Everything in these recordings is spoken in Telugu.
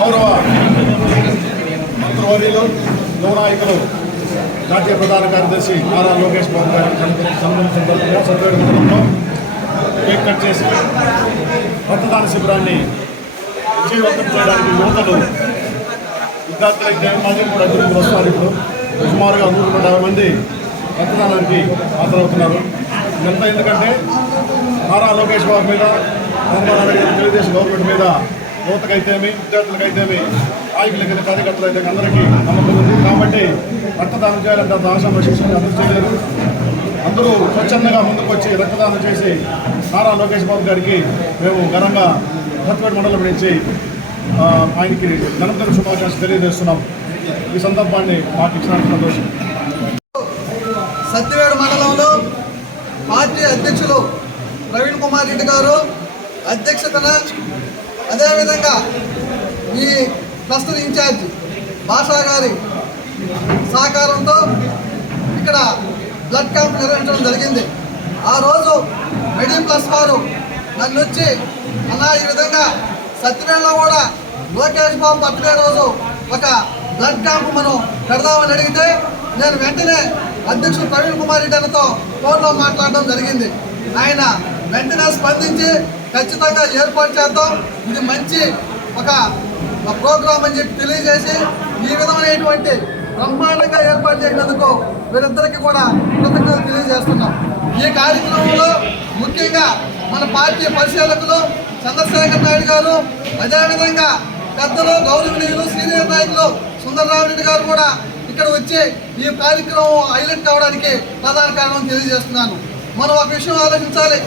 గౌరవ మంత్రివర్యులు యువ నాయకులు జాతీయ ప్రధాన కార్యదర్శి నారా లోకేష్ బాబు గారి సంబంధించిన సందర్భంగా సత్యవేడు కేక్ కట్ చేసి రక్తదాన శిబిరాన్ని విజయవంతం చేయడానికి యువతలు విద్యార్థులైతే మాజీ కూడా అభివృద్ధి వస్తారు ఇప్పుడు. సుమారుగా నూట నూట యాభై మంది రక్తదానానికి హాజరవుతున్నారు. ఎంత ఎందుకంటే నారా లోకేష్ బాబు మీద చంద్రబాబు నాయుడు తెలుగుదేశం గవర్నమెంట్ మీద యువతకైతేమి విద్యార్థులకైతేమి నాయకులకైతే కార్యకర్తలు అయితే అందరికీ నమ్మకం ఉంది. కాబట్టి రక్తదానం చేయాలంటే అంత ఆశ శిక్షణ అందరూ చేయలేరు అందరూ స్వచ్ఛందంగా ముందుకు వచ్చి రక్తదానం చేసి నారా లోకేష్ బాబు గారికి మేము ఘనంగా సత్యపేట మండలం నుంచి ఆయనకి నిరంతర శుభాకాంక్షలు తెలియజేస్తున్నాం. ఈ సందర్భాన్ని మాకు ఇచ్చినందుకు సంతోషం. సత్యవేడు మండలంలో పార్టీ అధ్యక్షులు ప్రవీణ్ కుమార్ రెడ్డి గారు అధ్యక్షతన అదేవిధంగా ఈ క్లస్టర్ ఇన్ఛార్జ్ భాషా గారి సహకారంతో ఇక్కడ బ్లడ్ క్యాంప్ నిర్వహించడం జరిగింది. ఆ రోజు మెడి ప్లస్ వారు నన్ను వచ్చి అలా ఈ విధంగా సత్యవేళ కూడా లోకేష్ బాబు బర్త్డే రోజు ఒక బ్లడ్ క్యాంప్ మనం పెడదామని అడిగితే నేను వెంటనే అధ్యక్షుడు ప్రవీణ్ కుమార్ రెడ్డి అన్నతో ఫోన్లో మాట్లాడడం జరిగింది. ఆయన వెంటనే స్పందించి ఖచ్చితంగా ఏర్పాటు చేద్దాం. ఇది మంచి ఒక ప్రోగ్రామ్ అని చెప్పి తెలియజేసి ఈ విధమైనటువంటి బ్రహ్మాండంగా ఏర్పాటు చేసినందుకు వీరిద్దరికి కూడా కృతజ్ఞతలు తెలియజేస్తున్నాం. ఈ కార్యక్రమంలో ముఖ్యంగా మన పార్టీ పరిశీలకులు చంద్రశేఖర్ నాయుడు గారు అదేవిధంగా పెద్దలు గౌరవనీయులు సీనియర్ నాయకులు సుందరరామరెడ్డి గారు కూడా ఇక్కడ వచ్చి ఈ కార్యక్రమం హైలైట్ కావడానికి ప్రధాన కారణం తెలియజేస్తున్నాను. మనం ఒక విషయం ఆలోచించాలి.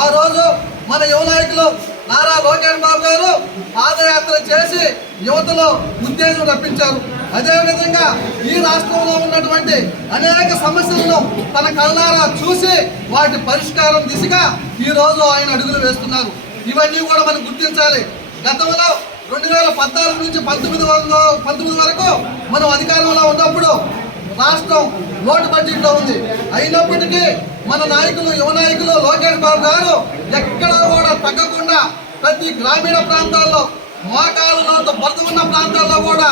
ఆ రోజు మన యువ నాయకులు నారా లోకేష్ బాబు గారు పాదయాత్ర చేసి యువతలో ఉత్తేజం రప్పించారు. అదేవిధంగా ఈ రాష్ట్రంలో ఉన్నటువంటి అనేక సమస్యలను తన కళ్ళారా చూసి వాటి పరిష్కారం దిశగా ఈ రోజు ఆయన అడుగులు వేస్తున్నారు. ఇవన్నీ కూడా మనం గుర్తించాలి. గతంలో రెండు వేల పద్నాలుగు నుంచి పంతొమ్మిది వందల పంతొమ్మిది వరకు మనం అధికారంలో ఉన్నప్పుడు రాష్ట్రం లోటు బడ్జెట్లో ఉంది. అయినప్పటికీ మన నాయకులు యువ నాయకులు లోకేష్ బాబు గారు ఎక్కడా కూడా తగ్గకుండా ప్రతి గ్రామీణ ప్రాంతాల్లో మోకాళ్ళతో బతుకు ఉన్న ప్రాంతాల్లో కూడా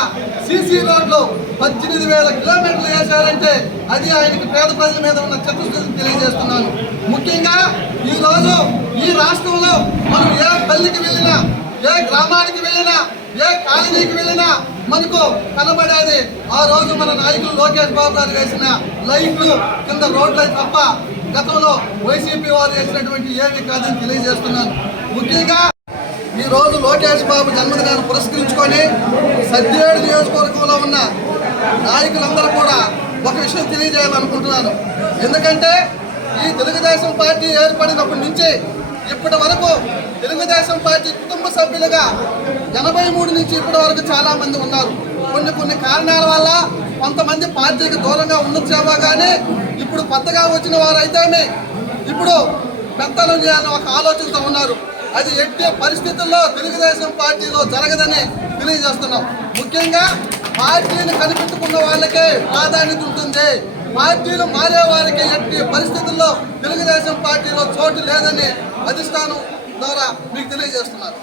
సీసీ రోడ్లు పద్దెనిమిది వేల కిలోమీటర్లు వేశారంటే అది ఆయనకి పేద ప్రజల మీద ఉన్న చిత్తశుద్ధిని తెలియజేస్తున్నాను. ముఖ్యంగా ఈరోజు ఈ రాష్ట్రంలో మనం ఏ పల్లికి వెళ్ళినా ఏ గ్రామానికి వెళ్ళినా ఏ కాలనీకి వెళ్ళినా మనకు కనబడేది ఆ రోజు మన నాయకులు లోకేష్ బాబు గారు వేసిన లైట్లు కింద రోడ్లు తప్ప గతంలో వైసీపీ వారు వేసినటువంటి ఏమి కాదని తెలియజేస్తున్నాను. ముఖ్యంగా ఈ రోజు లోకేష్ బాబు జన్మదినాన్ని పురస్కరించుకొని సద్యేడు నియోజకవర్గంలో ఉన్న నాయకులందరూ కూడా ఒక విషయం తెలియజేయాలనుకుంటున్నాను. ఎందుకంటే ఈ తెలుగుదేశం పార్టీ ఏర్పడినప్పటి నుంచి ఇప్పటి వరకు తెలుగుదేశం పార్టీ కుటుంబ సభ్యులుగా ఎనభై మూడు నుంచి ఇప్పటి వరకు చాలా మంది ఉన్నారు. కొన్ని కొన్ని కారణాల వల్ల కొంతమంది పార్టీకి దూరంగా ఉండొచ్చేవా కానీ ఇప్పుడు కొత్తగా వచ్చిన వారు అయితేనే ఇప్పుడు పెద్దలు చేయాలని ఒక ఆలోచనతో ఉన్నారు. అది ఎట్టి పరిస్థితుల్లో తెలుగుదేశం పార్టీలో జరగదని తెలియజేస్తున్నాం. ముఖ్యంగా పార్టీని కనిపెట్టుకున్న వాళ్ళకే ప్రాధాన్యత ఉంటుంది. పార్టీలు మారే వారికి ఎట్టి తెలుగుదేశం పార్టీలో చోటు లేదని అధిష్టానం ద్వారా మీకు తెలియజేస్తున్నారు.